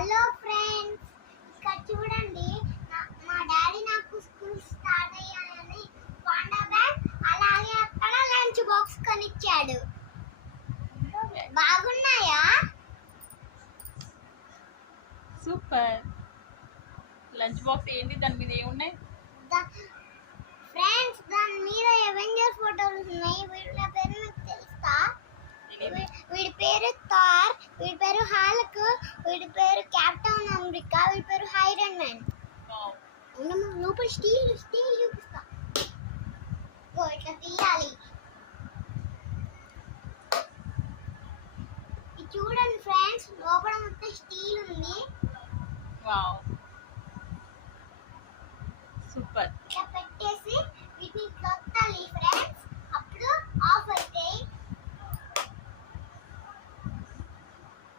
Hello friends, ఇక్కడ చూడండి. మా డాడీ నాకు స్కూల్ స్టార్ట్ అయ్యాయని పాండా బ్యాగ్ అలాగే అక్కడ లంచ్ బాక్స్ కొనిచ్చాడు. బాగున్నాయా? సూపర్. లంచ్ బాక్స్ ఏంటి? దాని మీద ఏమున్నాయి ఫ్రెండ్స్? దాని మీద అవెంజర్ ఫోటోలు ఉన్నాయి. వీళ్ళ పేరు మీకు తెలుసా? వీడి పేరు థార్, వీడి పేరు హాల్క్, వీడి పేరు కెప్టెన్ అమెరికా, వీడి పేరు ఐరన్ మ్యాన్. లోపల స్టీల్ చూపిస్తా. ఇట్లా తీయాలి. ఇది చూడండి ఫ్రెండ్స్, లోపల మొత్తం స్టీల్ ఉంది. Wow, super. ఇట్లా పెట్టేసి వీటిని కొట్టాలి ఫ్రెండ్స్.